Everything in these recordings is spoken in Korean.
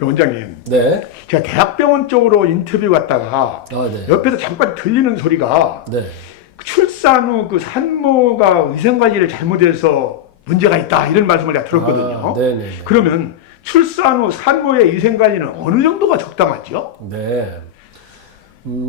원장님, 네. 제가 대학병원 쪽으로 인터뷰 갔다가 네. 옆에서 잠깐 들리는 소리가 네. 출산 후 그 산모가 위생관리를 잘못해서 문제가 있다 이런 말씀을 내가 들었거든요. 네네. 그러면 출산 후 산모의 위생관리는 어느 정도가 적당하죠? 네.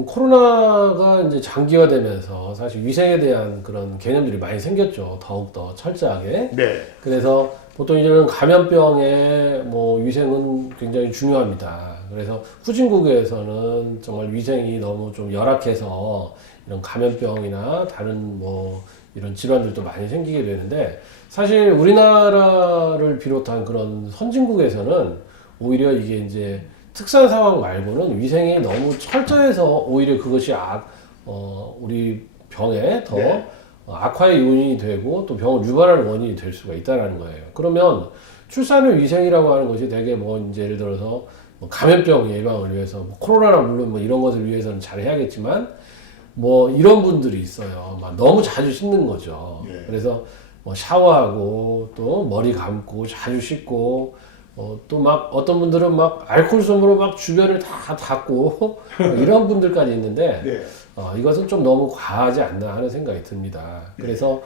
코로나가 이제 장기화되면서 사실 위생에 대한 그런 개념들이 많이 생겼죠. 더욱더 철저하게. 네. 그래서 보통 이제는 감염병의 뭐 위생은 굉장히 중요합니다. 그래서 후진국에서는 정말 위생이 너무 좀 열악해서 이런 감염병이나 다른 뭐 이런 질환들도 많이 생기게 되는데, 사실 우리나라를 비롯한 그런 선진국에서는 오히려 이게 이제 특수한 상황 말고는 위생이 너무 철저해서 오히려 그것이 우리 병에 더 악화의 요인이 되고 또 병을 유발하는 원인이 될 수가 있다라는 거예요. 그러면 출산 후 위생이라고 하는 것이 되게 뭐 이제 예를 들어서 뭐 감염병 예방을 위해서 뭐 코로나나 물론 뭐 이런 것을 위해서는 잘 해야겠지만 뭐 이런 분들이 있어요. 막 너무 자주 씻는 거죠. 그래서 뭐 샤워하고 또 머리 감고 자주 씻고 또 막 어떤 분들은 막 알코올솜으로 막 주변을 다 닦고 이런 분들까지 있는데 이것은 좀 너무 과하지 않나 하는 생각이 듭니다. 그래서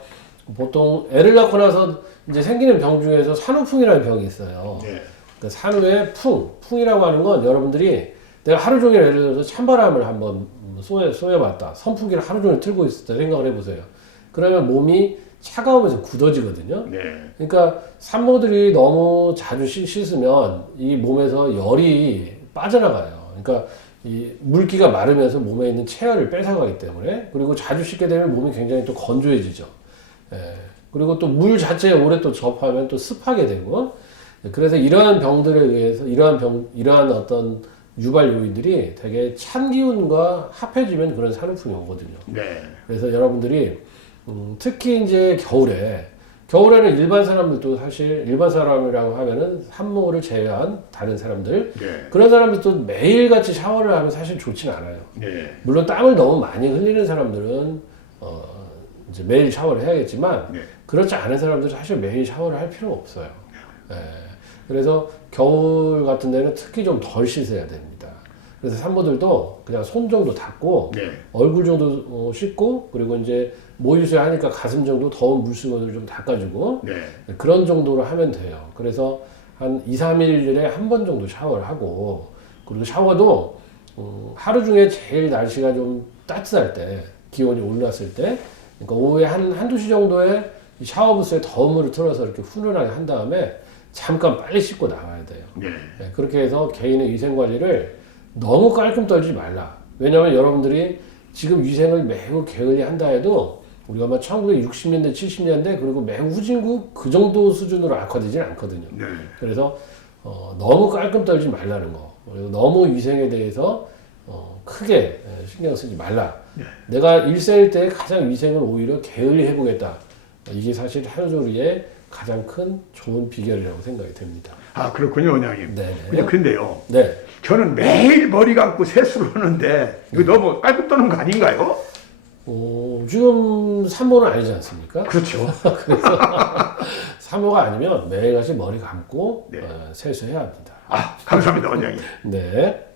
보통 애를 낳고 나서 이제 생기는 병 중에서 산후풍이라는 병이 있어요. 그 산후의 풍이라고 하는 건 여러분들이 내가 하루 종일 예를 들어서 찬바람을 한번 쏘여봤다. 선풍기를 하루 종일 틀고 있었다 생각을 해보세요. 그러면 몸이 차가우면서 굳어지거든요. 그러니까 산모들이 너무 자주 씻으면 이 몸에서 열이 빠져나가요. 그러니까 이 물기가 마르면서 몸에 있는 체열을 뺏어가기 때문에, 그리고 자주 씻게 되면 몸이 굉장히 또 건조해지죠. 그리고 또 물 자체에 오래 또 접하면 또 습하게 되고, 그래서 이러한 병들에 의해서 이러한 어떤 유발 요인들이 되게 찬 기운과 합해지면 그런 산후풍이 오거든요. 그래서 여러분들이 특히 이제 겨울에는 일반 사람들도 사실 일반 사람이라고 하면은 산모를 제외한 다른 사람들 그런 사람들도 매일같이 샤워를 하면 사실 좋지는 않아요. 물론 땀을 너무 많이 흘리는 사람들은 이제 매일 샤워를 해야겠지만 그렇지 않은 사람들은 사실 매일 샤워를 할 필요가 없어요. 그래서 겨울 같은 데는 특히 좀 덜 씻어야 됩니다. 그래서 산모들도 그냥 손 정도 닦고 얼굴 정도 씻고, 그리고 이제 모유수유 하니까 가슴 정도 더운 물수건을 좀 닦아주고 그런 정도로 하면 돼요. 그래서 한 2, 3일에 한 번 정도 샤워를 하고, 그리고 샤워도 하루 중에 제일 날씨가 좀 따뜻할 때, 기온이 올랐을 때, 그러니까 오후에 한두 시 정도에 샤워부스에 더운 물을 틀어서 이렇게 훈훈하게 한 다음에 잠깐 빨리 씻고 나와야 돼요. 그렇게 해서 개인의 위생관리를 너무 깔끔 떨지 말라. 왜냐하면 여러분들이 지금 위생을 매우 게을리 한다 해도 우리가 막 1960년대, 70년대 그리고 매우 후진국 그 정도 수준으로 악화되진 않거든요. 그래서 너무 깔끔 떨지 말라는 거. 그리고 너무 위생에 대해서 크게 신경 쓰지 말라. 내가 일생일 때 가장 위생을 오히려 게을리 해보겠다. 이게 사실 하루조리의 가장 큰 좋은 비결이라고 생각이 됩니다. 아, 그렇군요, 원장님. 그런데요. 저는 매일 머리 감고 세수를 하는데 이거 너무 깔끔 떠는 거 아닌가요? 지금 산모는 아니지 않습니까? 그렇죠. 그래서 산모가 아니면 매일같이 머리 감고 세수해야 합니다. 감사합니다, 원장님. 네.